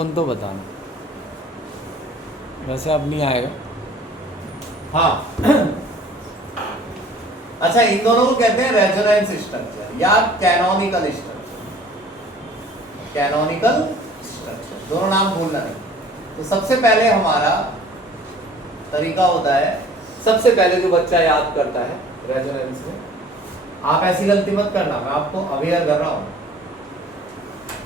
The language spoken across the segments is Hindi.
कौन तो बताना, वैसे अब नहीं आएगा। हाँ अच्छा, इन दोनों को कहते हैं रेजोनेंस स्ट्रक्चर या कैनोनिकल स्ट्रक्चर। कैनोनिकल स्ट्रक्चर, दोनों नाम भूलना नहीं। तो सबसे पहले हमारा तरीका होता है, सबसे पहले जो बच्चा याद करता है रेजोनेंस में, आप ऐसी गलती मत करना, मैं आपको अवेयर कर रहा हूं।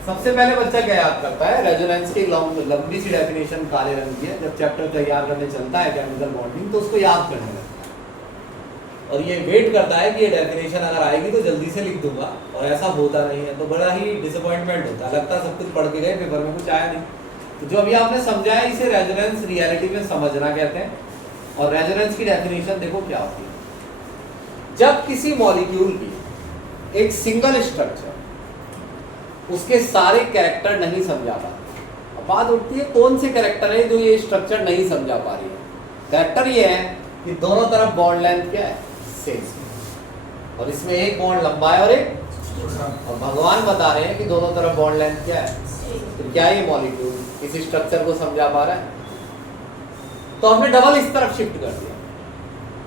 सबसे पहले बच्चा क्या याद करता है, रेजोनेंस की लंबी सी डेफिनेशन काले रंग की है, जब चैप्टर तैयार करने चलता है केमिकल बॉन्डिंग तो उसको याद करने लगता है और ये वेट करता है कि ये डेफिनेशन अगर आएगी तो जल्दी से लिख दूंगा, और ऐसा होता नहीं है तो बड़ा ही डिसअपॉइंटमेंट होता है, लगता है सब कुछ पढ़ के गए पेपर में कुछ आया नहीं। तो जो अभी आपने समझा है इसे रेजोनेंस रियलिटी में समझना कहते हैं। और रेजोनेंस की डेफिनेशन देखो क्या होती है, जब किसी मॉलिक्यूल की एक सिंगल स्ट्रक्चर उसके सारे कैरेक्टर नहीं समझा पाते, अब बात उठती है कौन से कैरेक्टर है जो ये स्ट्रक्चर नहीं समझा पा रही है। कैरेक्टर ये है कि दोनों तरफ बॉन्ड लेंथ क्या है, सेम, और इसमें एक बॉन्ड लंबा है और एक, और भगवान बता रहे हैं कि दोनों तरफ बॉन्ड लेंथ क्या है। तो क्या ये मॉलिक्यूल इस स्ट्रक्चर को समझा पा रहा है? तो हमने डबल इस तरफ शिफ्ट कर दिया,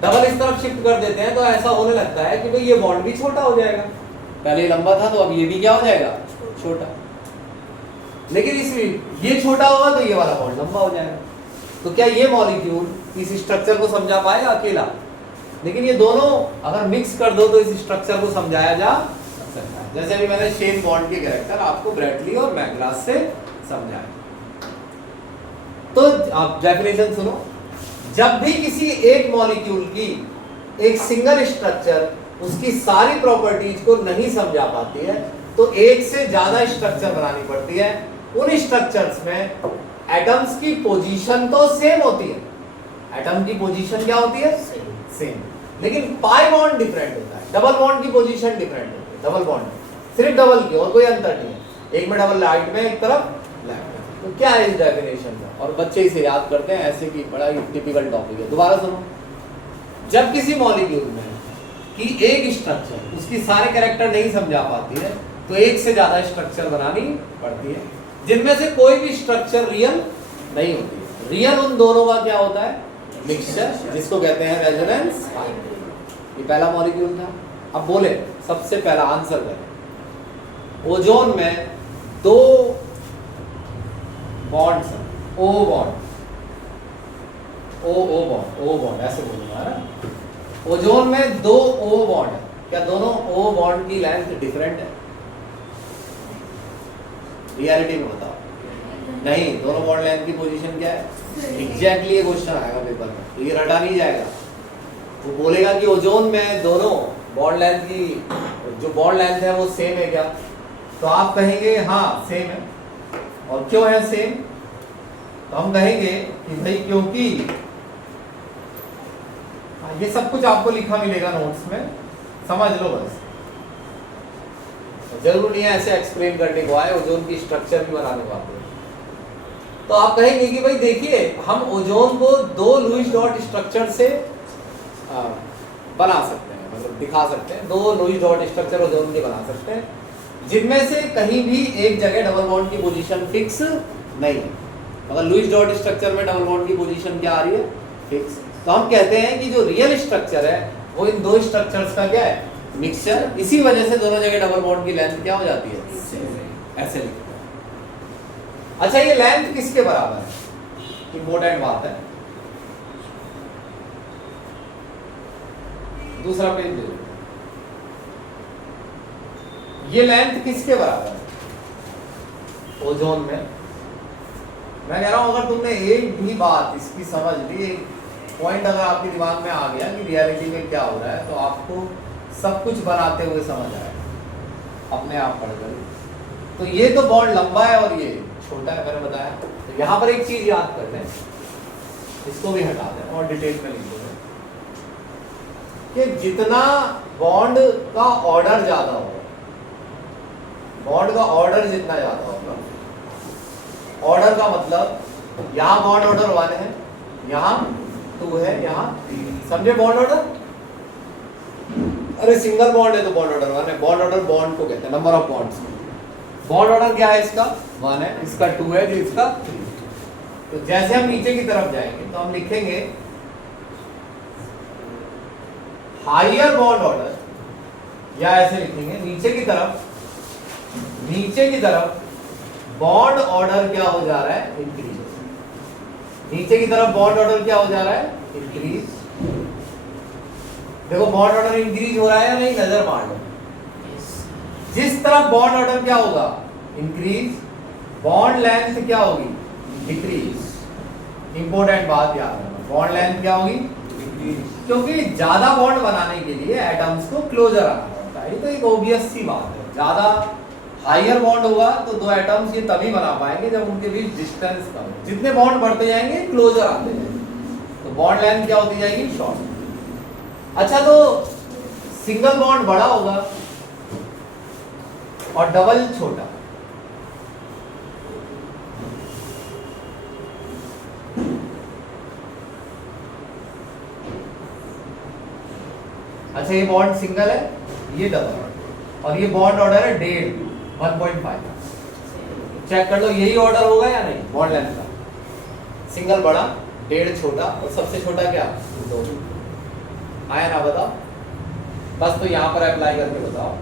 डबल इस तरफ शिफ्ट कर देते हैं तो ऐसा होने लगता है कि भाई ये बॉन्ड भी छोटा हो जाएगा, पहले ये लंबा था तो अब ये भी क्या हो जाएगा, छोटा। लेकिन इसमें ये छोटा होगा तो ये वाला बॉन्ड लंबा हो जाएगा। तो क्या ये मॉलिक्यूल इस स्ट्रक्चर को समझा पाएगा अकेला? लेकिन ये दोनों अगर मिक्स कर दो तो इस स्ट्रक्चर को समझाया जा सकता है। जैसे अभी मैंने शेन बॉन्ड के कैरेक्टर आपको ब्रैडली और मैकग्राथ से समझाया। तो आप डेफिनेशन सुनो, जब भी किसी एक मॉलिक्यूल की एक सिंगल स्ट्रक्चर उसकी सारी प्रॉपर्टीज को नहीं समझा पाती है तो एक से ज्यादा स्ट्रक्चर बनानी पड़ती है। उन स्ट्रक्चर्स में एटम्स की पोजीशन तो सेम होती है, एटम की पोजीशन क्या होती है, सेम, लेकिन पाई बॉन्ड डिफरेंट होता है, डबल बॉन्ड की पोजीशन डिफरेंट होती है। डबल बॉन्ड सिर्फ डबल की, और कोई अंतर नहीं है, एक में डबल राइट में एक तरफ लेफ्ट में। तो क्या है इस डेफिनेशन का, और बच्चे इसे याद करते हैं ऐसे कि बड़ा ही टिपिकल टॉपिक है। दोबारा सुनो, जब किसी मॉलिक्यूल में कि एक स्ट्रक्चर उसकी सारे कैरेक्टर नहीं समझा पाती है तो एक से ज्यादा स्ट्रक्चर बनानी पड़ती है, जिनमें से कोई भी स्ट्रक्चर रियल नहीं होती है। रियल उन दोनों का क्या होता है, मिक्सचर, जिसको कहते हैं रेजोनेंस। ये पहला मॉलिक्यूल था। अब बोले सबसे पहला आंसर करें, ओजोन में दो बॉन्ड्स हैं, O bond, O bond, O bond ऐसे बोलूंगा ना। ओजोन में दो ओ बॉन्ड है, क्या दोनों ओ बॉन्ड की लेंथ डिफरेंट है? रियलिटी में बताओ, नहीं, दोनों बॉन्ड लेंथ की पोजीशन क्या है, एग्जैक्टली ये क्वेश्चन आएगा पेपर में, तो ये रटा नहीं जाएगा। वो बोलेगा कि ओजोन में दोनों बॉन्ड लेंथ की जो बॉन्ड लेंथ है वो सेम है क्या, तो आप कहेंगे हाँ सेम है। और क्यों है सेम, तो हम कहेंगे कि भाई क्योंकि ये सब कुछ आपको लिखा मिलेगा नोट्स में, समझ लो बस, जरूर नहीं है ऐसे एक्सप्लेन करने को आए, ओजोन की स्ट्रक्चर भी बनाने को आते हैं। तो आप कहेंगे कि भाई देखिए हम ओजोन को दो लुईस डॉट स्ट्रक्चर से बना सकते हैं, मतलब दिखा सकते हैं, दो लुईस डॉट स्ट्रक्चर ओजोन के बना सकते हैं, जिनमें से कहीं भी एक जगह डबल बॉन्ड की पोजीशन फिक्स नहीं है। अगर लुईस डॉट स्ट्रक्चर में डबल बॉन्ड की पोजीशन क्या आ रही है, फिक्स। तो हम कहते हैं कि जो रियल स्ट्रक्चर है वो इन दो स्ट्रक्चर्स का क्या है, मिक्सचर। इसी वजह से दोनों जगह डबल बॉन्ड की लेंथ क्या हो जाती है, ऐसे लिखते हैं। अच्छा, ये लेंथ किसके बराबर है, इंपॉर्टेंट बात है। दूसरा पेज दे, ये लेंथ किसके बराबर है ओजोन में? मैं कह रहा हूं अगर तुमने एक भी बात इसकी समझ ली, पॉइंट अगर आपके दिमाग में आ गया कि रियलिटी में क्या हो रहा है, तो आपको सब कुछ बनाते हुए समझ आएगा अपने आप पढ़कर। तो ये तो बॉन्ड लंबा है और ये छोटा है, मैंने बताया। तो यहाँ पर एक चीज याद कर लें, इसको भी हटा दें और डिटेल में लिख दें कि जितना बॉन्ड का ऑर्डर ज्यादा होगा, बॉन्ड का ऑर्डर जितना ज्यादा होगा, ऑर्डर का मतलब यहाँ बॉन्ड ऑर्डर 1 है, यहाँ 2 है, यहाँ 3 है, समझे बॉन्ड ऑर्डर? अरे सिंगल बॉन्ड है तो बॉन्ड ऑर्डर 1 है, बॉन्ड ऑर्डर बॉन्ड को कहते हैं, number of bonds. Bond order क्या है इसका 1 है, इसका 2 है, जो इसका 3। तो जैसे हम नीचे की तरफ जाएंगे तो हम लिखेंगे हायर बॉन्ड ऑर्डर, या ऐसे लिखेंगे नीचे की तरफ बॉन्ड ऑर्डर क्या हो जा रहा है, इंक्रीज। नीचे की तरफ बॉन्ड ऑर्डर क्या हो जा रहा है, इंक्रीज। देखो बॉन्ड ऑर्डर इंक्रीज हो रहा है या नहीं, नजर मार लो। जिस तरफ बॉन्ड ऑर्डर क्या होगा, इंक्रीज, बॉन्ड लेंथ क्या होगी, डिक्रीज। इंपॉर्टेंट बात याद रखना, बॉन्ड लेंथ क्या होगी, डिक्रीज, क्योंकि ज्यादा बॉन्ड बनाने के लिए एटम्स को क्लोजर आना पड़ता है। ये तो एक ऑब्वियस सी बात है। ज्यादा हायर बॉन्ड होगा तो दो एटम्स ये तभी बना पाएंगे जब उनके बीच डिस्टेंस कम हो। जितने बॉन्ड बढ़ते जाएंगे क्लोजर आते जाएंगे, तो बॉन्ड लेंथ क्या होती जाएगी, शॉर्ट। अच्छा, तो सिंगल बॉन्ड बड़ा होगा और डबल छोटा। अच्छा, ये बॉन्ड सिंगल है, ये डबल, और ये बॉन्ड ऑर्डर है 1.5। चेक कर लो यही ऑर्डर होगा या नहीं, बॉन्ड लेंथ का। सिंगल बड़ा, 1.5 छोटा, और सबसे छोटा क्या, 2। आया ना, बताओ बस। तो यहां पर अप्लाई करके बताओ,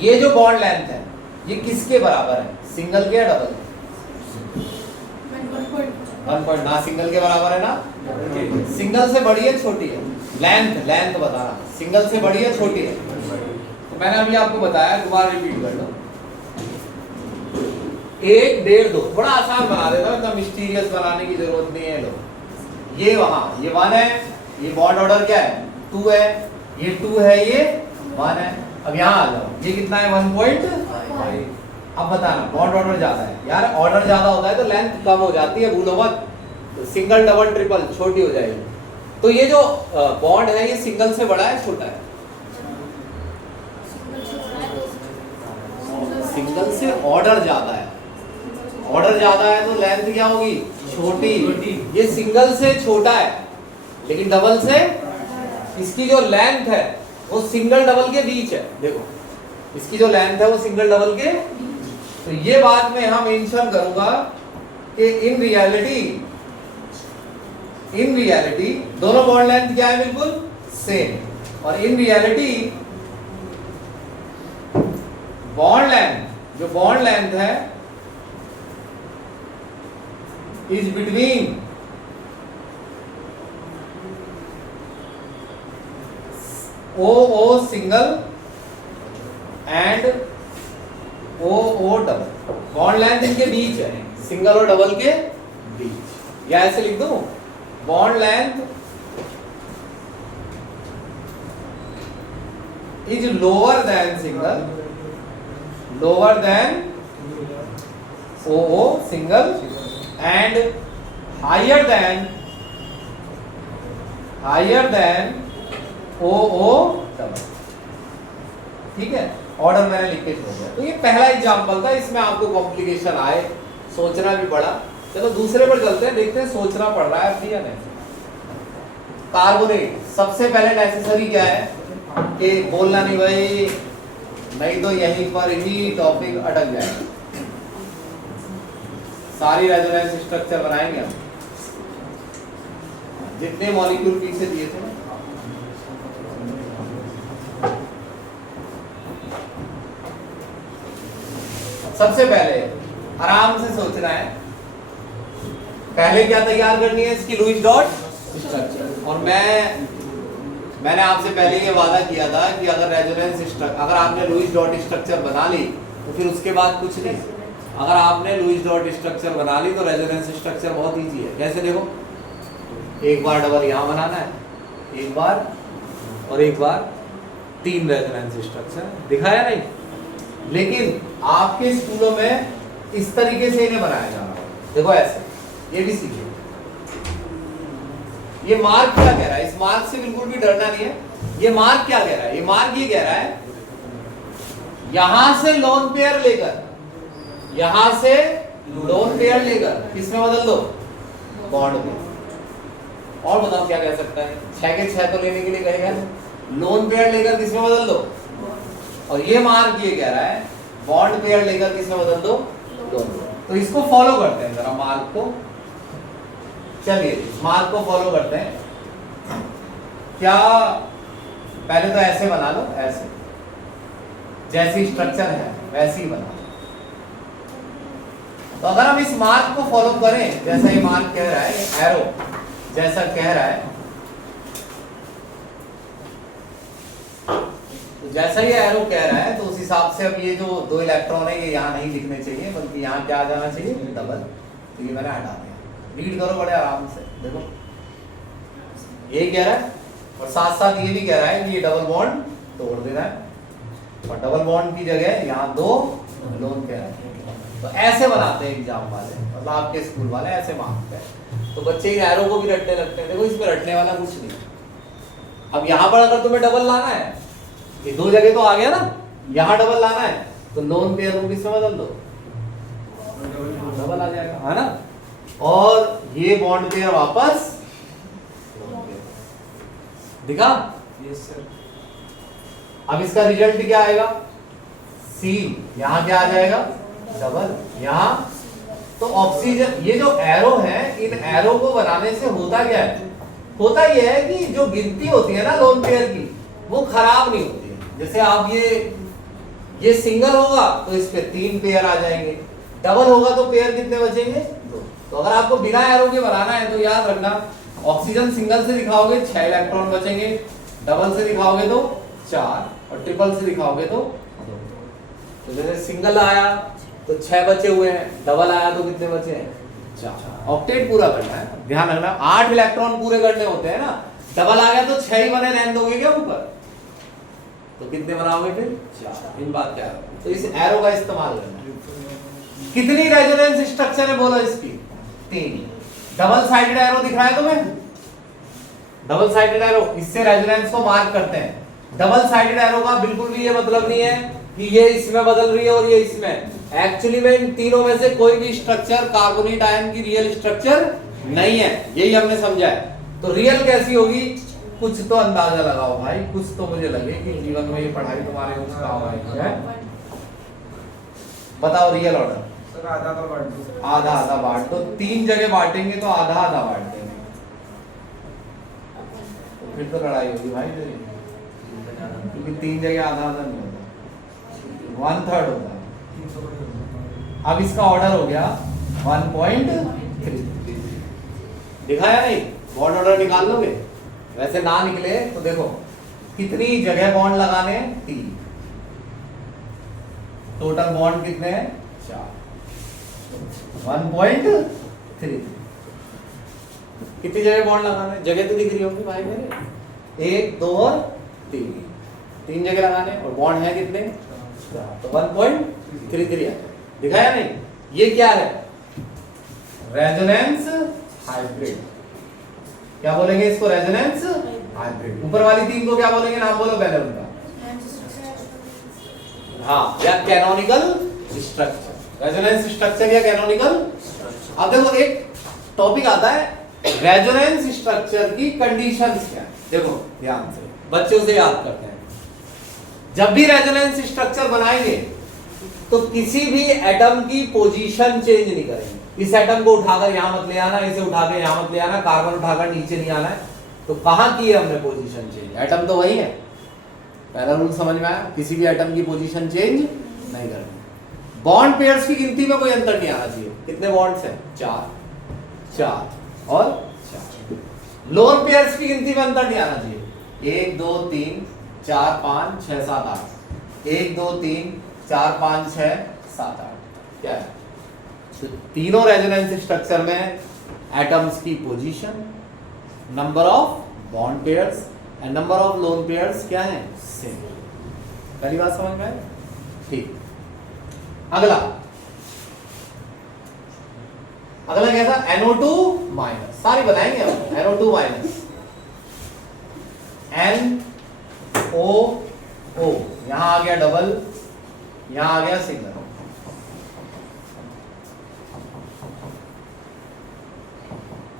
ये जो बॉन्ड लेंथ है ये किसके बराबर है, सिंगल के या डबल? 1 ना, सिंगल के बराबर है ना। सिंगल से बड़ी है छोटी है, लेंथ बताना, सिंगल से बड़ी है छोटी है। तो मैंने अभी आपको बताया, दोबारा रिपीट कर लो। 1, 1.5, 2, थोड़ा आसान बना देता हूं, इतना मिस्टीरियस बनाने की जरूरत नहीं है। लो, ये वहां ये 1 है, ये बॉन्ड ऑर्डर क्या है, 2 है, ये 2 है, ये 1 है। अब यहाँ आ जाओ, ये कितना है, 1.5। अब बताना, बॉन्ड ऑर्डर ज्यादा है यार, ऑर्डर ज्यादा होता है तो लेंथ कम हो जाती है, भूलो मत। तो सिंगल, डबल, ट्रिपल छोटी हो जाएगी। तो ये जो बॉन्ड है ये सिंगल से बड़ा है, छोटा है? सिंगल से ऑर्डर ज्यादा है, ऑर्डर ज्यादा है तो लेंथ क्या होगी, छोटी। ये सिंगल से छोटा है, लेकिन डबल से इसकी जो लेंथ है वो सिंगल डबल के बीच है। देखो इसकी जो लेंथ है वो सिंगल डबल के, तो ये बात मैं यहां मेंशन करूंगा कि इन रियलिटी दोनों बॉन्ड लेंथ क्या है, बिल्कुल सेम। और इन रियलिटी बॉन्ड लेंथ, जो बॉन्ड लेंथ है is between OO single and OO double. Bond length इनके बीच है, सिंगल और डबल के बीच। या ऐसे लिख दूं, bond length is lower than single, lower than OO single and higher than OO double. ठीक है, ऑर्डर मैंने लिख के छोड़ दिया। तो ये पहला एग्जांपल था, इसमें आपको कॉम्प्लिकेशन आए, सोचना भी पड़ा। चलो दूसरे पर चलते हैं, देखते हैं सोचना पड़ रहा है अभी या नहीं। कार्बोनेट, सबसे पहले नेसेसरी क्या है कि बोलना नहीं भाई, नहीं तो यहीं पर ही टॉपिक अटक जाएगा। सारी रेजोनेंस स्ट्रक्चर बनाएंगे हम, जितने मॉलिक्यूल पीछे दिए थे ना। सबसे पहले आराम से सोचना है, पहले क्या तैयार करनी है, इसकी लुईस डॉट स्ट्रक्चर। और मैंने आपसे पहले ये वादा किया था कि अगर रेजोनेंस स्ट्रक्चर, अगर आपने लुईस डॉट स्ट्रक्चर बना ली तो फिर उसके बाद कुछ नहीं। अगर आपने लुईस डॉट स्ट्रक्चर बना ली तो रेजोनेंस स्ट्रक्चर बहुत इजी है। कैसे, देखो, एक बार डबल यहाँ बनाना है, एक बार और एक बार 3 रेजोनेंस स्ट्रक्चर, दिखाया नहीं? लेकिन आपके स्कूलों में इस तरीके से इन्हें बनाया जा रहा है। देखो ऐसे, ये भी सीखिए। ये मार्क क्या कह रहा है, इस मार्क से बिल्कुल भी डरना नहीं है। ये मार्क क्या कह रहा है, ये मार्क ये कह रहा है यहां से लोन पेयर लेकर, यहां से लोन पेयर लेकर किसमें बदल दो, बॉन्ड में। और बताओ क्या कह सकता है, 6 के 6 तो लेने के लिए कहेगा, लोन पेयर लेकर किसमें बदल दो, और ये मार्क ये कह रहा है बॉन्ड पेयर लेकर किसमें बदल दो, लोन। तो इसको फॉलो करते हैं जरा मार्क को, चलिए मार्क को फॉलो करते हैं। क्या पहले तो ऐसे बना लो, ऐसे जैसी स्ट्रक्चर है वैसी ही बना लो। तो अगर हम इस मार्क को फॉलो करें, जैसा ये मार्क कह रहा है, एरो जैसा कह रहा है, तो जैसा ये एरो कह रहा है तो उस हिसाब से अब ये जो 2 इलेक्ट्रॉन है ये यहाँ नहीं दिखने चाहिए, बल्कि यहाँ क्या आ जाना चाहिए, डबल। तो ये मैंने हटा दिया, रीड करो बड़े आराम से, देखो ये कह रहा है और साथ साथ ये भी कह रहा है कि ये डबल बॉन्ड तोड़ देना है, और डबल बॉन्ड की जगह यहाँ 2 लोन कह रहा है। तो ऐसे बनाते हैं एग्जाम वाले, मतलब आपके स्कूल वाले ऐसे मांगते हैं। तो बच्चे इन एरो को भी रटने लगते हैं। देखो इसमें रटने वाला कुछ नहीं। अब यहाँ पर अगर तुम्हें डबल लाना है, ये 2 जगह तो आ गया ना, यहाँ डबल लाना है तो लोन पेयर को किसमें बदल दो, डबल आ जाएगा, है ना। और ये बॉन्ड पेयर वापस दिखा, यस सर। अब इसका रिजल्ट क्या आएगा, सी, यहाँ क्या आ जाएगा, डबल, यहाँ। तो ऑक्सीजन, ये जो एरो है, इन एरो को बनाने से होता क्या है, होता ये है कि जो गिनती होती है ना लोन पेयर की, वो खराब नहीं होती है। जैसे आप ये सिंगल होगा तो इस पे 3 पेयर आ जाएंगे, डबल होगा तो पेयर कितने बचेंगे, 2। तो अगर आपको बिना एरो के बनाना है तो याद रखना, ऑक्सीजन सिंगल से दिखाओगे 6 इलेक्ट्रॉन बचेंगे, डबल से दिखाओगे तो 4, और ट्रिपल से दिखाओगे तो 2। तो जैसे सिंगल आया तो 6 बचे हुए हैं, डबल आया तो कितने बचे हैं, 4। ऑक्टेट पूरा करना है, ध्यान रखना 8 इलेक्ट्रॉन पूरे करने होते हैं ना। डबल आ गया तो 6 ही बने, रहने दोगे क्या ऊपर, तो कितने बनाओगे फिर, 4। इन बात क्या है, तो इस एरो का इस्तेमाल करना है। कितनी रेजोनेंस स्ट्रक्चर है बोलो इसकी, 3। डबल साइडेड एरो दिख रहा है तुम्हें, डबल साइडेड एरो, इससे रेजोनेंस को मार्क करते हैं। डबल साइडेड एरो का बिल्कुल भी ये मतलब नहीं है कि ये इसमें बदल रही है और ये इसमें। एक्चुअली में इन तीनों में से कोई भी स्ट्रक्चर कार्बोनेट आयन की रियल स्ट्रक्चर नहीं है, यही हमने समझा है। तो रियल कैसी होगी, कुछ तो अंदाजा लगाओ भाई, कुछ तो मुझे लगे कि जीवन में ये पढ़ाई तुम्हारे कुछ काम आएगी है। बताओ रियल ऑर्डर। सर आधा आधा बांट दो। आधा आधा बांट दो, 3 जगह बांटेंगे तो आधा आधा बांट देंगे, तो फिर तो लड़ाई होगी भाई तेरी, क्योंकि 3 जगह आधा आधा नहीं होता, 1/3 होता है। अब इसका ऑर्डर हो गया 1.3। दिखाया नहीं, बॉन्ड ऑर्डर निकाल लोगे, वैसे ना निकले तो देखो कितनी जगह बॉन्ड लगाने, 3। टोटल बॉन्ड कितने हैं, 4। 1.3। कितनी जगह बॉन्ड लगाने, जगह तो दिख रही होगी भाई मेरे, 1 2 और 3 जगह लगाने, और बॉन्ड है कितने, 4। तो 1.33 है। दिखाया नहीं, ये क्या है, रेजोनेंस हाइब्रिड। क्या बोलेंगे इसको, रेजोनेंस हाइब्रिड। ऊपर वाली 3 को क्या बोलेंगे, नाम बोलो पहले उनका, हाँ, या कैनोनिकल स्ट्रक्चर, रेजोनेंस स्ट्रक्चर या कैनोनिकल। अब देखो एक टॉपिक आता है रेजोनेंस स्ट्रक्चर की कंडीशंस क्या है, देखो ध्यान से बच्चों से याद करते हैं। जब भी रेजोनेंस स्ट्रक्चर बनाएंगे तो किसी भी एटम की पोजीशन चेंज नहीं करेंगे। इस एटम को उठाकर यहां मत ले आना, इसे उठाकर यहां मत ले आना, कार्बन उठाकर नीचे नहीं आना है। तो कहां की है हमने पोजीशन चेंज, एटम तो वही है। पहला रूल समझ में आया, किसी भी एटम की पोजीशन चेंज नहीं करनी। बॉन्ड पेयर्स की गिनती में कोई अंतर नहीं आना चाहिए। कितने बॉन्ड्स हैं, 4 और 4। लोअर पेयर्स की गिनती में अंतर नहीं आना चाहिए, 1 2 3 4 5 6 7 8, 1 2 3 4 5 6 7 8। क्या है, तो तीनों रेजोनेंस स्ट्रक्चर में एटम्स की position, number of bond pairs and number of lone pairs क्या है, सेम। पहली बात समझ में आई, ठीक। अगला क्या था, NO2 माइनस, सारी बनाएंगे हम। NO2 माइनस, NOO, यहां आ गया डबल, यहां आ गया सिंगल।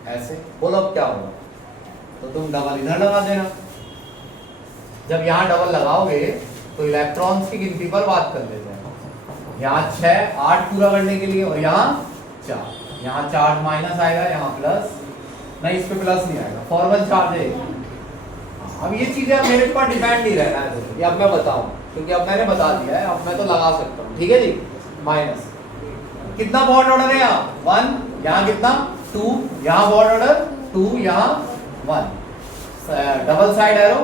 ऐसे बोलो अब क्या होगा, तो तुम डबल इधर लगा देना। जब यहां डबल लगाओगे तो इलेक्ट्रॉन्स की गिनती पर बात कर लेते हैं। यहाँ 6 8 पूरा करने के लिए, और यहाँ 4, यहाँ चार्ज माइनस आएगा, यहाँ प्लस, नहीं इस पे प्लस नहीं आएगा, फॉरवर्ड चार्ज है। अब ये चीजें अब मेरे ऊपर डिपेंड नहीं रहना है, ये अब मैं बताऊं क्योंकि अब मैंने बता दिया है, अब मैं तो लगा सकता हूँ। ठीक है जी, माइनस कितना बॉन्ड ऑर्डर है यहाँ 1, यहाँ कितना 2, यहाँ बॉन्ड ऑर्डर 2, यहाँ 1, डबल साइड एरो,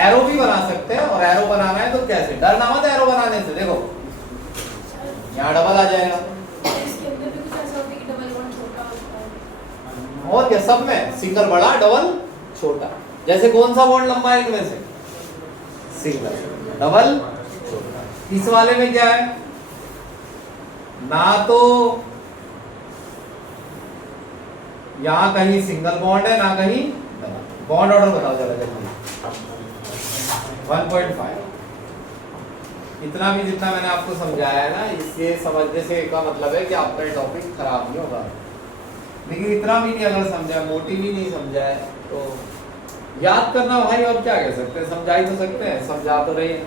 एरो भी बना सकते हैं, और एरो बनाना है तो कैसे, डरना मत एरो बनाने से। देखो यहाँ डबल आ जाएगा, इसके अंदर भी कुछ ऐसा होता है कि डबल बॉन्ड छोटा होता है। और क्या, सब में सिंगल बड़ा डबल छोटा। जैसे कौन सा बॉन्ड लंबा है इनमें से, सिंगल, डबल छोटा। इस वाले में क्या है, ना तो यहां कहीं सिंगल बॉन्ड है ना कहीं डबल। बॉन्ड ऑर्डर बताओ जरा जल्दी। 1.5। इतना भी जितना मैंने आपको समझाया है ना, इससे समझने से का मतलब है कि आपका टॉपिक खराब नहीं होगा। लेकिन इतना भी नहीं अगर समझा, मोटी भी नहीं समझा है तो याद करना भाई, और क्या कह सकते हैं, समझा ही तो सकते हैं, समझा तो रही है।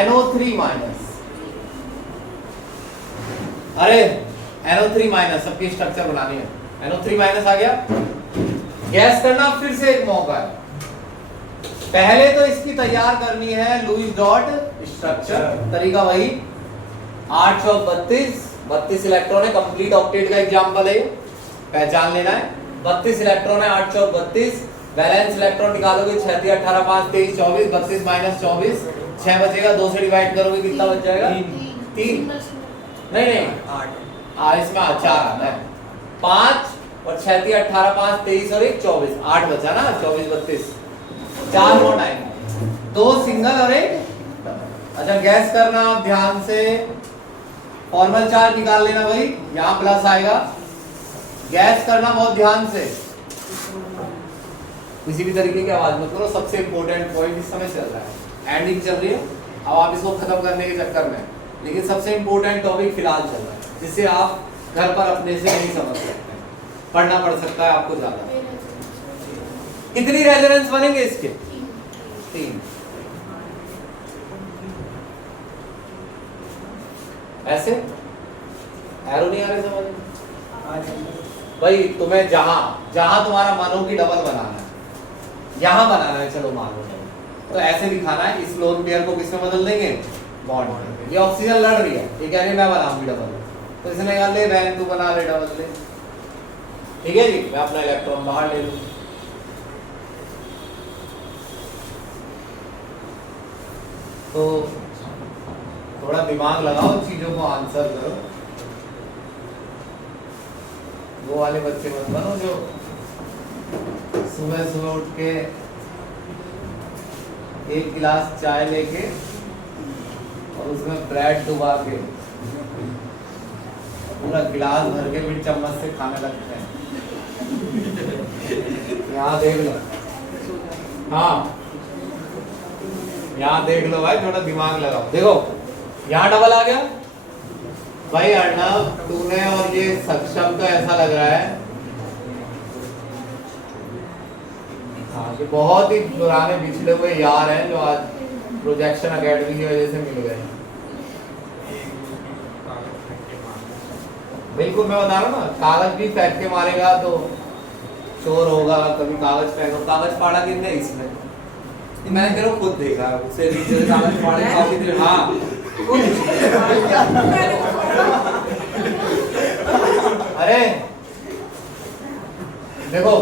NO3 माइनस, अरे NO3 माइनस सबकी स्ट्रक्चर बनानी है। NO3 माइनस आ गया, गैस करना फिर से एक मौका है। पहले तो इसकी तैयार करनी है लुईस डॉट स्ट्रक्चर, तरीका वही 832, 32 इलेक्ट्रॉन है, कंप्लीट ऑक्टेट का एग्जांपल है, पहचान लेना है। 32 इलेक्ट्रॉन है, 832, बैलेंस इलेक्ट्रॉन निकालोगे 6 3 18 5 23 24, 32 माइनस 24, 6 बचेगा, 2 से डिवाइड करोगे कितना बच जाएगा, 3, नहीं 8, इसमें 4 आता है, 5 और 6 3 18 5 23 और 1 24, 8 बचा ना, 24 32, 4 नोट आएंगे, 2 सिंगल और 1 डबल। अच्छा गैस करना आप ध्यान से, फॉर्मल चार्ज निकाल लेना भाई, यहाँ प्लस आएगा, गैस करना बहुत ध्यान से, किसी भी तरीके की आवाज मत करो। सबसे इंपॉर्टेंट पॉइंट इस समय चल रहा है, एंडिंग चल रही है, अब आप इसको खत्म करने के चक्कर में, लेकिन सबसे इंपॉर्टेंट टॉपिक फिलहाल चल रहा है, जिससे आप घर पर अपने से नहीं समझ सकते, पढ़ना पड़ सकता है आपको ज्यादा। कितनी रेजोनेंस बनेंगे इसके, 3। ऐसे एरो नहीं आ रहे समझ भाई, तुम्हें जहां तुम्हारा मन हो कि डबल बनाना है, यहां बनाना है, चलो मान लो तो ऐसे दिखाना है, इस लोन पेयर को किसमें बदल देंगे, बॉन्ड में। ये ऑक्सीजन लड़ रही है, ये कह रही है मैं बनाऊंगी डबल, तो इसने कहा ले बहन तू बना ले डबल ले, ठीक है जी, मैं अपना इलेक्ट्रॉन बाहर ले लूं। तो थोड़ा दिमाग लगाओ, चीजों को आंसर करो। वो वाले बच्चे मत बनो जो सुबह सुबह उठ के 1 गिलास चाय लेके और उसमें ब्रेड डुबा के पूरा गिलास भर के फिर चम्मच से खाने लगते हैं। यहाँ देख लो, हाँ यहाँ देख लो भाई, थोड़ा दिमाग लगाओ। देखो यहाँ डबल आ गया भाई, अर्णव तूने और ये सक्षम तो ऐसा लग रहा है हाँ, ये बहुत ही पुराने पिछले हुए यार हैं जो आज प्रोजेक्शन एकेडमी की वजह से मिल गए। बिल्कुल मैं बता रहा हूँ ना, कागज भी फेंक के मारेगा तो चोर होगा, कभी कागज फेंको, कागज फाड़ा किसने इसमें, मैंने तेरे को खुद देखा, उससे नीचे कागज फाड़े काफी देर, हाँ अरे देखो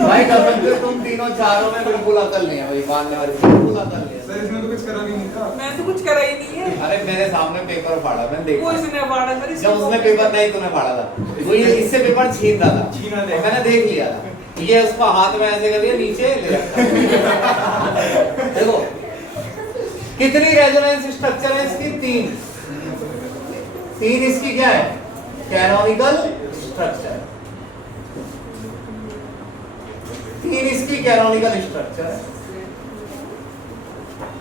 भाई, कसम से तुम तीनों चारों में बिल्कुल अकल नहीं है भाई, मानने वाली बिल्कुल अकल नहीं है। सर इसमें तो कुछ करा भी नहीं था, मैं तो कुछ करा ही नहीं है। अरे मेरे सामने पेपर फाड़ा, मैंने देखा, वो इसने फाड़ा सर, जब उसने पेपर नहीं तूने फाड़ा था, वो ये इससे पेपर छीन रहा था, छीना और मैंने देख लिया था, ये उसका हाथ में ऐसे कर दिया, नीचे ले रखा। देखो कितनी रेजोनेंस स्ट्रक्चर है इसकी, 3 इसकी क्या है, कैनोनिकल स्ट्रक्चर, 3 इसकी कैनोनिकल स्ट्रक्चर है।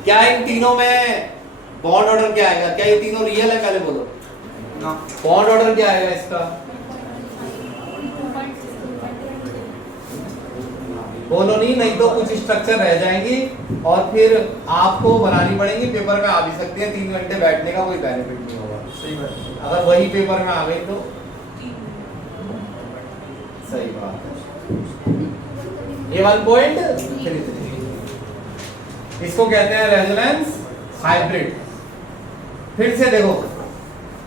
क्या इन तीनों में बॉन्ड ऑर्डर क्या आएगा, क्या ये तीनों रियल है, पहले बोलो ना बॉन्ड ऑर्डर क्या आएगा इसका, बोलो नहीं तो कुछ स्ट्रक्चर रह जाएंगी और फिर आपको बनानी पड़ेंगी, पेपर में आ भी सकती है। 3 घंटे बैठने का कोई बेनिफिट नहीं होगा। सही बात। अगर वही पेपर में आ गई तो सही बात है। ये 1.33 इसको कहते हैं रेजोनेंस हाइब्रिड। फिर से देखो,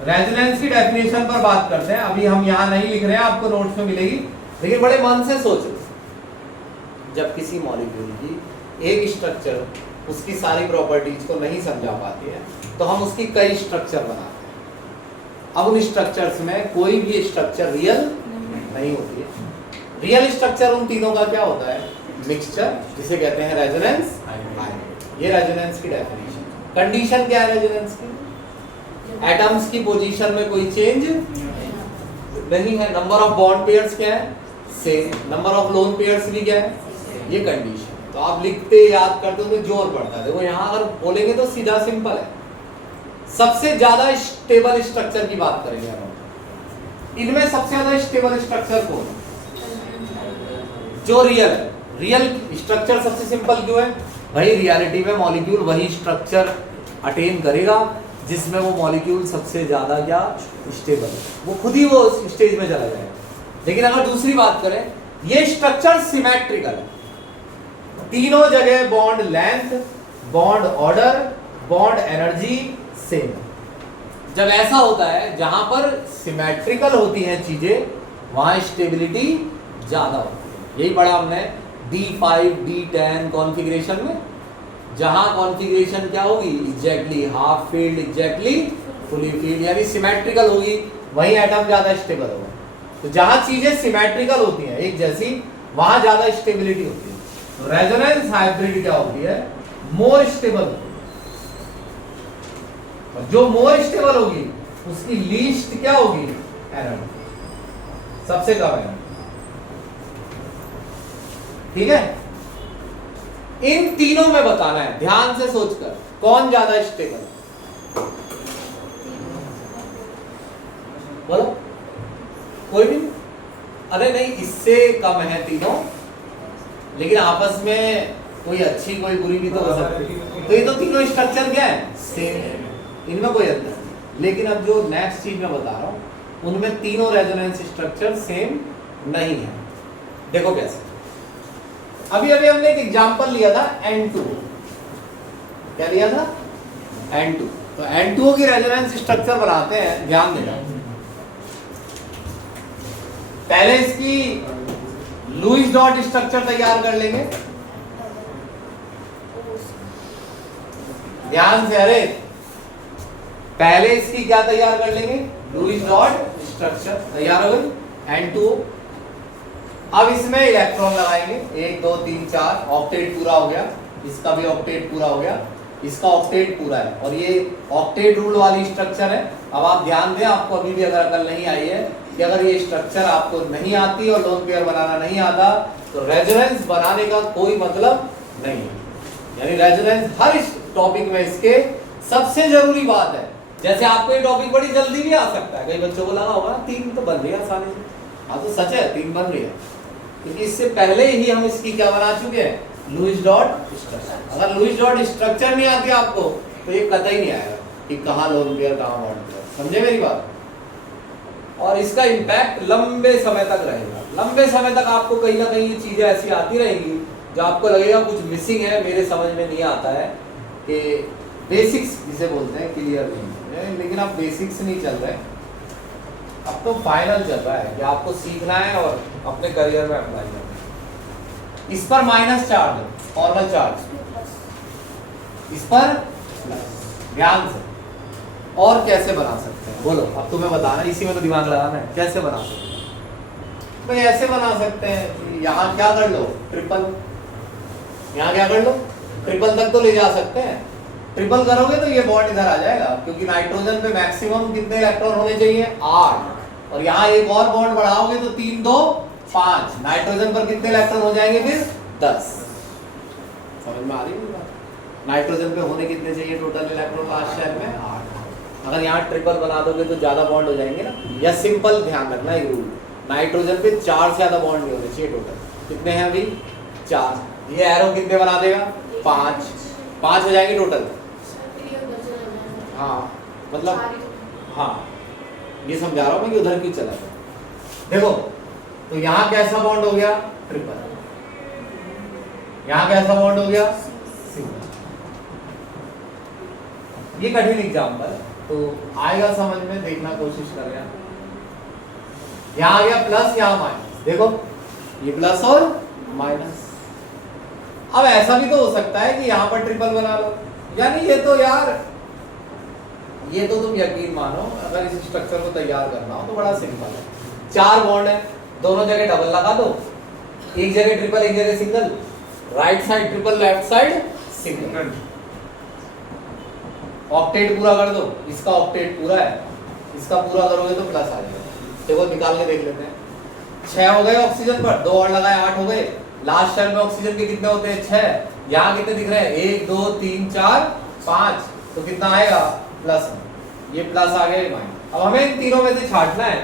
रेजोनेंस की डेफिनेशन पर बात करते हैं। अभी हम यहाँ नहीं लिख रहे हैं, आपको नोट्स में मिलेगी, लेकिन बड़े मन से सोचो। जब किसी मॉलिक्यूल की एक स्ट्रक्चर उसकी सारी प्रॉपर्टीज को नहीं समझा पाती है तो हम उसकी कई स्ट्रक्चर बनाते हैं। अब उन स्ट्रक्चर्स में कोई भी स्ट्रक्चर रियल नहीं होती है। रियल स्ट्रक्चर उन तीनों का क्या होता है? मिक्सचर, जिसे कहते हैं रेजोनेंस हाइब्रिड। ये रेजोनेंस की डेफिनेशन। कंडीशन क्या है रेजोनेंस की? एटम्स की पोजीशन में कोई चेंज नहीं है। नंबर ऑफ बॉन्ड पेयर्स क्या है? Same. Number of lone pairs भी क्या है? ये कंडीशन। तो आप लिखते याद करते हो तो जोर पड़ता है। देखो यहाँ अगर बोलेंगे तो सीधा सिंपल है। सबसे ज्यादा स्टेबल स्ट्रक्चर की बात करेंगे हम। इनमें सबसे ज्यादा स्टेबल स्ट्रक्चर कौन है? जो रियल है। रियल स्ट्रक्चर सबसे सिंपल क्यों है? भाई रियलिटी में मॉलिक्यूल वही स्ट्रक्चर अटेन करेगा जिसमें वो मॉलिक्यूल सबसे ज्यादा क्या स्टेबल है, वो खुद ही वो स्टेज में चला जाएगा। लेकिन अगर दूसरी बात करें, ये स्ट्रक्चर सिमेट्रिकल है। तीनों जगह bond length, bond order, bond energy same है। जब ऐसा होता है जहां पर सिमेट्रिकल होती हैं चीजें, वहां स्टेबिलिटी ज्यादा होती है। यही पढ़ा हमने D5 D10 कॉन्फ़िगरेशन में, जहां कॉन्फ़िगरेशन क्या होगी? Exactly half field, exactly fully field, यानी सिमेट्रिकल होगी, वहीं एटम ज्यादा स्टेबल होगा। तो जहां चीजें सिमेट्रिकल होती हैं एक जैसी, वहां ज्यादा स्टेबिलिटी होती है। तो रेजोनेंस हाइब्रिड क्या होती है? More stable. और जो मोर स्टेबल होगी उसकी लीस्ट क्या होगी? एनर्जी, सबसे कम एनर्जी। ठीक है? इन तीनों में बताना है, ध्यान से सोचकर, कौन ज्यादा स्टेबल है? बोलो। कोई भी? अरे नहीं, इससे कम है तीनों, लेकिन आपस में कोई अच्छी कोई बुरी भी तो हो सकती है। तो ये तो तीनों स्ट्रक्चर क्या है? सेम। इनमें कोई अंतर नहीं। लेकिन अब जो नेक्स्ट चीज मैं बता रहा हूं, उनमें तीनों रेजोनेंस स्ट्रक्चर सेम नहीं है। देखो कैसे। अभी अभी हमने एक एग्जांपल लिया था N2। क्या लिया था? N2। तो N2 की रेजोनेंस स्ट्रक्चर बनाते हैं, ध्यान देना। पहले इसकी लुईस डॉट स्ट्रक्चर तैयार कर लेंगे, ध्यान से। अरे पहले इसकी क्या तैयार कर लेंगे? लुईस डॉट स्ट्रक्चर तैयार हो गई N2। अब इसमें इलेक्ट्रॉन लगाएंगे, 1 2 3 4, ऑक्टेट पूरा हो गया। इसका भी ऑक्टेट पूरा हो गया, इसका ऑक्टेट पूरा है, और ये ऑक्टेट रूल वाली स्ट्रक्चर है। अब आप ध्यान दें, आपको अभी भी अगर अकल नहीं आई है कि अगर ये स्ट्रक्चर आपको नहीं आती और लोन पेयर बनाना नहीं आता तो रेजोनेंस बनाने का कोई मतलब नहीं है। यानी रेजोनेंस हर इस टॉपिक में इसके सबसे जरूरी बात है। जैसे आपको ये टॉपिक बड़ी जल्दी भी आ सकता है, कई बच्चों को लगा होगा 3 तो बन रही है आसानी से। हाँ तो सच है, 3 बन रही है, क्योंकि इससे पहले ही हम इसकी क्या बना चुके हैं? Lewis dot structure. अगर लुईस डॉट स्ट्रक्चर नहीं आती आपको तो ये कतई नहीं आएगा कि कहाँ लोन पेयर कहाँ बॉन्ड पेयर। समझे मेरी बात? और इसका इम्पैक्ट लंबे समय तक रहेगा। लंबे समय तक आपको कहीं ना कहीं ये चीजें ऐसी आती रहेंगी जो आपको लगेगा कुछ मिसिंग है, मेरे समझ में नहीं आता है, कि बेसिक्स जिसे बोलते हैं क्लियर नहीं है। लेकिन आप बेसिक्स नहीं चल रहे, अब तो फाइनल चल रहा है कि आपको सीखना है और अपने करियर में अप्लाई करना है। इस पर माइनस चार्ज है, फॉर्मल चार्ज, इस पर ध्यान से। और कैसे बना सकते हैं? बोलो, अब तुम्हें बताना, इसी में तो दिमाग लगाना है। कैसे बना सकते हैं? भाई ऐसे बना सकते हैं, यहाँ क्या कर लो? ट्रिपल। यहाँ क्या कर लो? ट्रिपल तक तो ले जा सकते हैं। ट्रिपल करोगे तो ये बॉन्ड इधर आ जाएगा, क्योंकि नाइट्रोजन पे मैक्सिमम कितने इलेक्ट्रॉन होने चाहिए? 8। और यहाँ एक और बॉन्ड बढ़ाओगे तो 3 2 5। नाइट्रोजन पर कितने इलेक्ट्रॉन हो जाएंगे फिर? 10। समझ में आ रही है? नाइट्रोजन पे होने कितने चाहिए टोटल इलेक्ट्रॉन लास्ट शेल में? 8। अगर यहाँ ट्रिपल बना दोगे तो ज्यादा बॉन्ड हो जाएंगे ना। या सिंपल ध्यान रखना एक रूल, नाइट्रोजन पे 4 से ज्यादा बॉन्ड नहीं होने चाहिए टोटल। कितने हैं अभी? 4। ये एरो कितने बना देगा? 5। 5 हो जाएंगे टोटल। हाँ मतलब हाँ ये समझा रहा हूँ मैं कि उधर क्यों चला गया। देखो तो यहाँ कैसा बॉन्ड हो गया? ट्रिपल। यहाँ कैसा बॉन्ड हो गया? सिंगल। ये कठिन एग्जाम्पल तो आएगा समझ में, देखना कोशिश कर रहे हैं। यहाँ आ गया प्लस, यहाँ माइनस। देखो ये प्लस और माइनस। अब ऐसा भी तो हो सकता है कि यहाँ पर ट्रिपल बना लो, यानी ये तो यार ये तो तुम यकीन मानो अगर इस स्ट्रक्चर को तैयार करना हो तो बड़ा सिंपल है। 4 बॉन्ड है, दोनों जगह डबल लगा दो, एक जगह ट्रिपल एक जगह single, right side triple left side single. Octet पूरा कर दो, इसका ऑक्टेट पूरा है, इसका पूरा करोगे तो प्लस आ जाएगा। देखो निकाल के देख लेते हैं। 6 हो गए ऑक्सीजन पर, 2 और लगाए 8 हो गए। लास्ट शेल में ऑक्सीजन के कितने होते हैं? 6। यहाँ कितने दिख रहे हैं? 1 2 3 4 5। तो कितना आएगा? प्लस। ये प्लस आ गया, माइनस। अब हमें इन तीनों में से छांटना है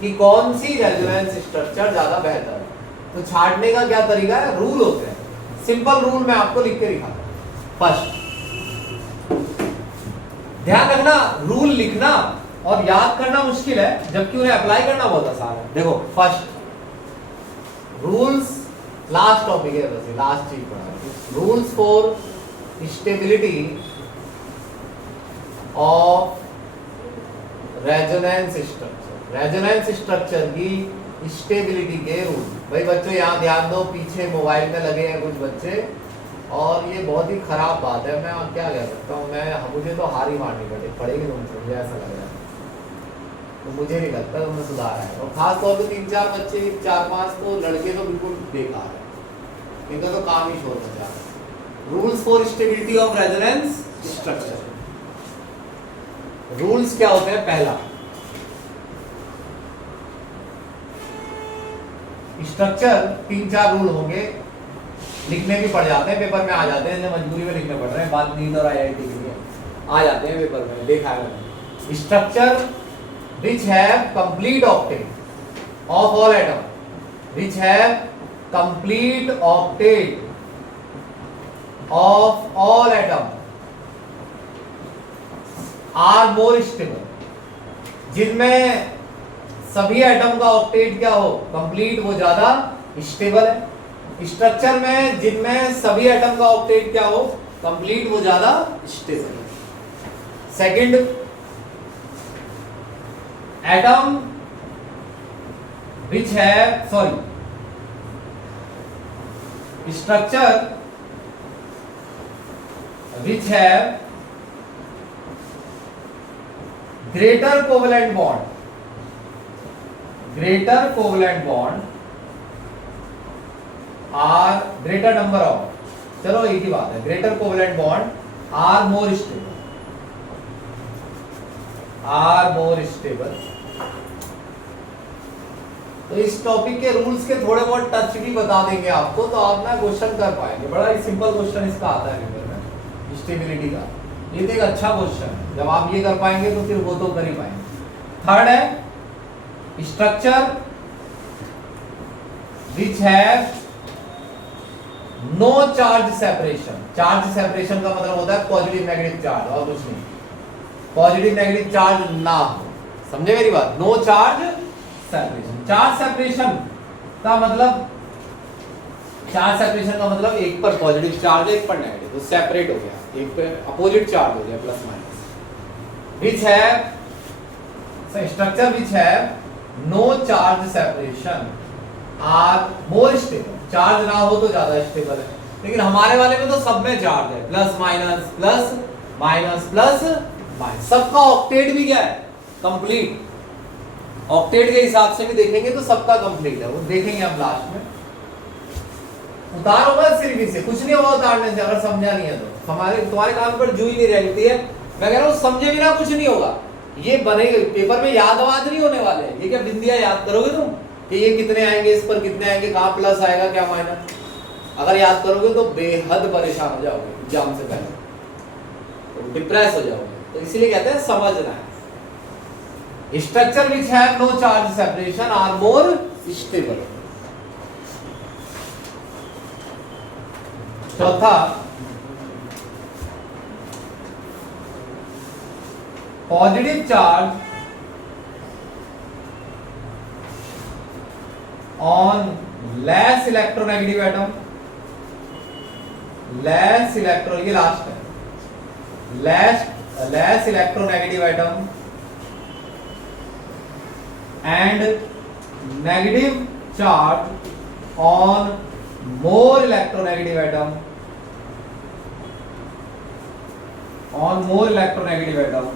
कि कौन सी रेजोनेंस स्ट्रक्चर ज्यादा बेहतर है। तो छांटने का क्या तरीका है? रूल होते हैं। सिंपल रूल मैं आपको लिख के दिखाता हूं। फर्स्ट ध्यान रखना, रूल लिखना और याद करना मुश्किल है, जबकि उन्हें अप्लाई करना बहुत आसान है। देखो फर्स्ट रूल्स, लास्ट टॉपिक है वैसे, लास्ट चीज पढ़ा। Rules for stability of resonance structure. Resonance structure की स्टेबिलिटी के रूल। भाई बच्चों यहाँ ध्यान दो, पीछे मोबाइल में लगे हैं कुछ बच्चे और ये बहुत ही खराब बात है। मैं क्या कह सकता हूँ, मुझे तो हार ही मारनी पड़ेगी तुमसे, मुझे ऐसा लग रहा है। तो मुझे नहीं लगता उनमें सुधार आएगा, और खास तौर पे 3-4 बच्चे, 4-5 तो लड़के तो बिल्कुल बेकार है, इनका तो काम ही छोड़ मचा। Rules for stability of resonance structure. Rules क्या होते हैं? पहला, स्ट्रक्चर 3-4 रूल होंगे, लिखने भी पड़ जाते हैं, पेपर में आ जाते हैं, मजबूरी में लिखने पड़ रहे हैं, बात नींद और आईआईटी के लिए आ जाते हैं पेपर में, देखा है मैंने। Structure which have complete octet of all atom, which have complete octet of all atom are more stable। जिनमें सभी एटम का ऑक्टेट क्या हो? कंप्लीट, वो ज्यादा स्टेबल है। स्ट्रक्चर में जिनमें सभी एटम का ऑक्टेट क्या हो? कंप्लीट, वो ज्यादा स्टेबल है। Second, atom which have structure which have greater covalent bond are greater number of, चलो एक ही बात है, greater covalent bond are more stable। तो इस टॉपिक के रूल्स के थोड़े बहुत टच भी बता देंगे आपको, तो आप ना क्वेश्चन कर पाएंगे। बड़ा ही सिंपल क्वेश्चन इसका आता है पेपर में, स्टेबिलिटी का। ये तो एक अच्छा क्वेश्चन है, जब आप ये कर पाएंगे तो फिर वो तो कर ही पाएंगे। थर्ड है structure which have no charge separation. Charge separation का मतलब होता है पॉजिटिव नेगेटिव चार्ज, और कुछ नहीं। पॉजिटिव नेगेटिव चार्ज ना हो, समझे मेरी बात? No charge separation. Charge separation का मतलब एक पर पॉजिटिव चार्ज है, एक पर नेगेटिव, तो सेपरेट हो गया, एक पे अपोजिट चार्ज हो गया, plus minus. Which have structure which have no charge separation are more stable. Charge ना हो तो ज्यादा स्टेबल है, लेकिन हमारे वाले में तो सब में चार्ज है, plus minus plus minus plus minus. सबका ऑक्टेट भी क्या है? कंप्लीट। ऑक्टेट के हिसाब से भी देखेंगे तो सबका कंप्लीट है, वो देखेंगे हम लास्ट में। उतारोगा सिर्फ इसे, कुछ नहीं होगा उतारने से, अगर समझा नहीं है तो। तुम्हारे काम पर जू ही नहीं रहती है, मैं कह रहा हूँ समझे बिना कुछ नहीं होगा। ये बनेगा पेपर में, याद आवाज नहीं होने वाले। ये क्या बिंदियां याद करोगे तुम कि ये कितने आएंगे, इस पर कितने आएंगे, कहाँ प्लस आएगा क्या माइनस? अगर याद करोगे तो बेहद परेशान हो जाओगे एग्जाम से पहले, तो डिप्रेस हो जाओगे। तो इसीलिए कहते हैं समझना है। Structure which have no charge separation are more stable. चौथा, positive charge on less electronegative atom, less electro, ये लास्ट है, less electronegative atom and negative charge on more electronegative atom, on more electronegative atom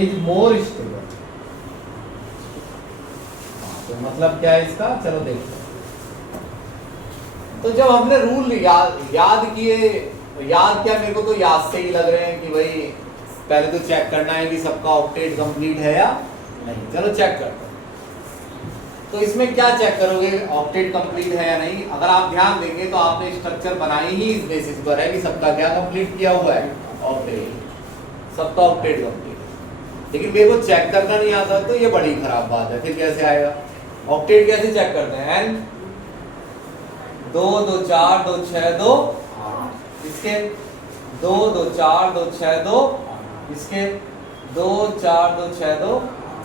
is more stable। तो मतलब क्या है इसका, चलो देखते हैं। तो जब हमने रूल याद किए, याद क्या, मेरे को तो याद से ही लग रहे हैं कि भाई पहले तो चेक करना है कि सबका ऑक्टेट कंप्लीट है या नहीं। चलो चेक करते हैं। तो इसमें क्या चेक करोगे, ऑक्टेट कंप्लीट है या नहीं। अगर आप ध्यान देंगे तो आपने स्ट्रक्चर बनाई ही इस बेसिस पर है कि सबका क्या कंप्लीट किया हुआ है, ऑक्टेट, सबका ऑक्टेट कंप्लीट है। लेकिन मेरे को चेक करना नहीं आता तो ये बड़ी खराब बात है। फिर कैसे आएगा ऑक्टेट, कैसे चेक करते हैं, n 2 2 4 2 6 2 8, इसके 2 2 4 2 6 2, इसके 2 4 2 6 2,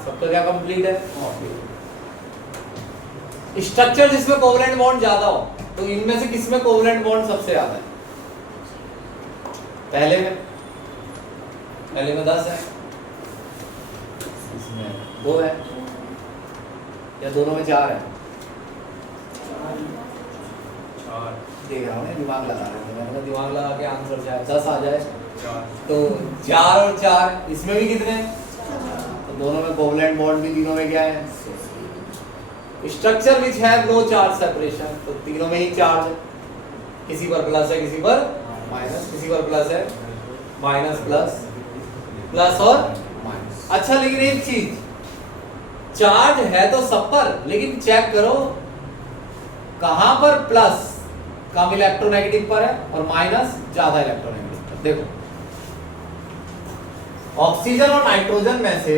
सबका क्या कंप्लीट है, ऑक्टेट। स्ट्रक्चर जिसमें कोवलेंट बॉन्ड ज्यादा हो, तो इनमें से किसमें कोवलेंट बॉन्ड सबसे ज्यादा है, पहले में 10 है, इसमें 2 है, या दोनों में 4 है, देख रहा हूँ, दिमाग लगा रहे हैं, मैंने दिमाग लगा के आंसर जाए 10 आ जाए, तो 4 और 4, इसमें भी कितने, तो दोनों में कोवलेंट बॉन्ड भी तीनों में क्या है, structure which have no charge separation, तो तीनों में ही चार्ज है, किसी पर प्लस है किसी पर माइनस, किसी पर प्लस है माइनस, प्लस प्लस और माइनस। अच्छा, लेकिन एक चीज, चार्ज है तो सब पर, लेकिन चेक करो कहां पर प्लस कम इलेक्ट्रोनेगेटिव पर है और माइनस ज्यादा इलेक्ट्रोनेगेटिव पर। देखो ऑक्सीजन और नाइट्रोजन में से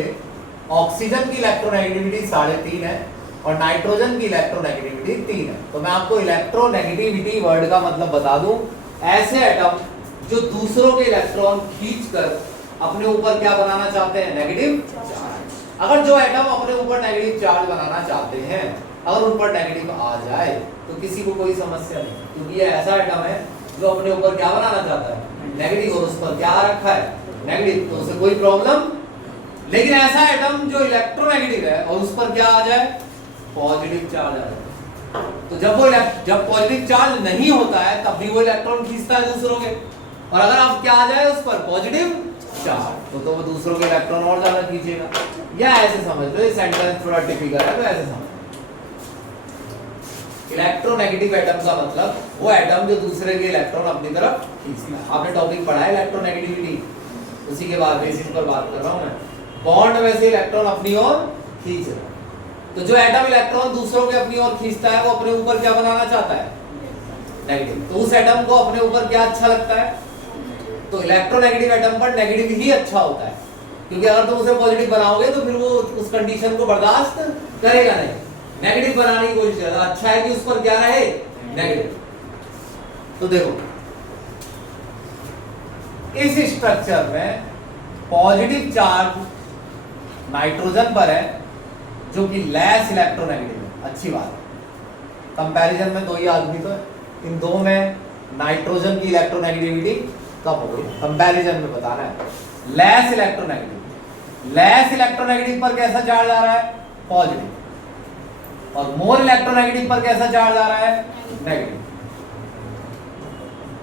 ऑक्सीजन की इलेक्ट्रोनेगेटिविटी 3.5 है और नाइट्रोजन की इलेक्ट्रोनेगेटिविटी 3 है। तो मैं आपको इलेक्ट्रोनेगेटिविटी वर्ड का मतलब बता दूं, ऐसे एटम जो दूसरों के इलेक्ट्रॉन खींचकर अपने ऊपर क्या बनाना चाहते हैं, नेगेटिव चार्ज। अगर जो एटम अपने ऊपर नेगेटिव चार्ज बनाना चाहते हैं, अगर उन पर नेगेटिव आ जाए तो किसी को कोई समस्या नहीं, क्योंकि ये ऐसा एटम है जो अपने ऊपर क्या बनाना चाहता है, नेगेटिव, और उस पर क्या रखा है, नेगेटिव, तो उसे कोई प्रॉब्लम। लेकिन ऐसा एटम जो इलेक्ट्रोनेगेटिव है और उस पर क्या आ जाए, पॉजिटिव चार्ज आ जाए, तो जब पॉजिटिव चार्ज नहीं होता है तब भी वो इलेक्ट्रॉन खींचता है दूसरों के, और अगर आप क्या आ जाए उस पर पॉजिटिव चार्ज, तो वो दूसरों के इलेक्ट्रॉन और ज्यादा खींचेगा। या ऐसे समझ लो, ये सेंटेंस थोड़ा टिपिकल है, तो ऐसे समझ, इलेक्ट्रोनेगेटिव एटम का मतलब वो एटम जो दूसरे के इलेक्ट्रॉन अपनी तरफ खींचता है। आपने टॉपिक पढ़ा है इलेक्ट्रोनेगेटिविटी, उसी के बाद बेसिस पर बात कर रहा हूं मैं। बॉन्ड में से इलेक्ट्रॉन अपनी ओर खींच रहा है, तो जो एटम इलेक्ट्रॉन दूसरों के अपनी ओर खींचता है वो अपने ऊपर क्या बनाना चाहता है, नेगेटिव। तो उस एटम को अपने ऊपर क्या अच्छा लगता है, तो इलेक्ट्रोनेगेटिव एटम पर नेगेटिव ही अच्छा होता है, क्योंकि अगर तुम उसे पॉजिटिव बनाओगे तो फिर वो उस कंडीशन को बर्दाश्त करेगा नहीं, नेगेटिव बनाने की कोशिश करेगा। अच्छा है कि उस पर क्या रहे, नेगेटिव। तो देखो इस स्ट्रक्चर में पॉजिटिव चार्ज नाइट्रोजन पर है जो कि लेस इलेक्ट्रोनेगेटिव है, अच्छी बात है। कंपैरिजन में 2 ही आदमी तो है, इन 2 में नाइट्रोजन की इलेक्ट्रोनेगेटिविटी कब हो गई, कंपैरिजन में बताना है। लेस इलेक्ट्रोनेगेटिव, लेस इलेक्ट्रोनेगेटिव पर कैसा चार्ज आ रहा है, पॉजिटिव, और मोर इलेक्ट्रोनेगेटिव पर कैसा चार्ज आ रहा है, नेगेटिव।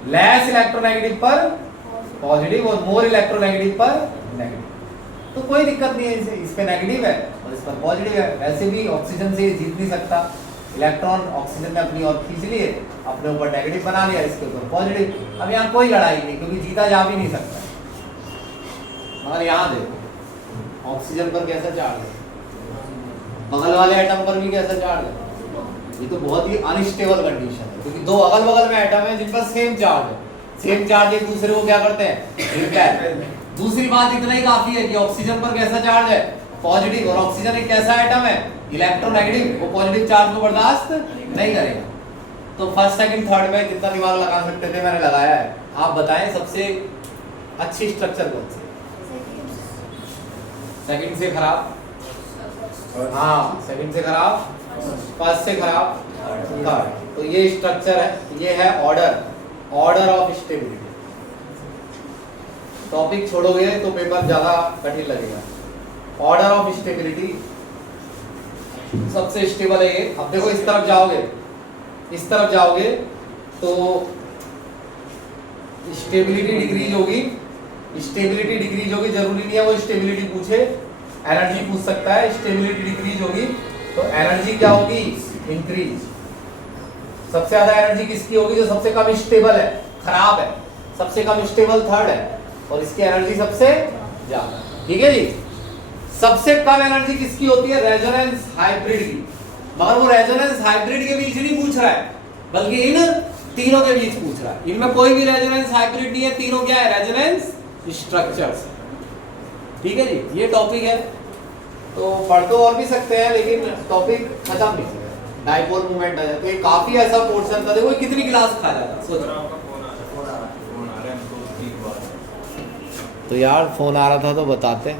लेस इलेक्ट्रोनेगेटिव पर पॉजिटिव और मोर इलेक्ट्रोनेगेटिव पर नेगेटिव, तो कोई दिक्कत नहीं है, इस पे नेगेटिव है और इस पर पॉजिटिव है। वैसे भी ऑक्सीजन से जीत नहीं सकता, इलेक्ट्रॉन ऑक्सीजन ने अपनी ओर खींच लिए, अपने ऊपर नेगेटिव बना लिया, इसके ऊपर पॉजिटिव। अब यहाँ कोई लड़ाई नहीं, क्योंकि जीता जा भी नहीं सकता। मगर यहाँ देखो ऑक्सीजन पर कैसा चार्ज है, बगल वाले एटम पर भी कैसा चार्ज है। ये तो बहुत ही अनस्टेबल कंडीशन है, क्योंकि 2 अगल बगल में एटम है जिन पर सेम चार्ज है, सेम चार्ज एक दूसरे को क्या करते हैं, रिपेल। दूसरी बात इतना ही काफी है कि ऑक्सीजन पर कैसा चार्ज है, पॉजिटिव, और ऑक्सीजन एक कैसा एटम है, इलेक्ट्रोनेगेटिव, वो पॉजिटिव चार्ज को बर्दाश्त नहीं करेगा। तो फर्स्ट सेकंड थर्ड में जितना दिमाग लगा सकते थे मैंने लगाया है। आप बताएं सबसे अच्छी स्ट्रक्चर कौन सी? सेकंड से खराब, हाँ सेकंड से खराब, फर्स्ट से खराब, थर्ड। तो ये स्ट्रक्चर है, ये है ऑर्डर ऑफ स्टेबिलिटी। टॉपिक छोड़ोगे तो पेपर ज्यादा कठिन लगेगा। ऑर्डर ऑफ स्टेबिलिटी सबसे स्टेबल है ये। अब देखो इस तरफ जाओगे तो स्टेबिलिटी डिक्रीज होगी। जरूरी नहीं है वो स्टेबिलिटी पूछे, एनर्जी पूछ सकता है। स्टेबिलिटी डिक्रीज होगी तो एनर्जी क्या होगी? इंक्रीज। सबसे ज्यादा एनर्जी किसकी होगी? जो सबसे कम स्टेबल है, खराब है। सबसे कम स्टेबल थर्ड है और इसकी एनर्जी सबसे ज्यादा। ठीक है जी। सबसे कम एनर्जी किसकी होती है? रेजोनेंस हाइब्रिड की। मगर वो रेजोनेंस हाइब्रिड के बीच नहीं पूछ रहा है, बल्कि इन तीनों के बीच पूछ रहा है। इनमें कोई भी रेजोनेंस हाइब्रिड नहीं है, तीनों क्या है? Resonance structures. ठीक है जी। ये टॉपिक है तो पढ़ तो और भी सकते हैं, लेकिन टॉपिक खत्म नहीं होगा। डाइपोल मूवमेंट आ जाए तो ये काफी ऐसा पोर्शन था। देखो कितनी क्लास खा जाता, सोचो। तो यार फोन आ रहा था तो बताते।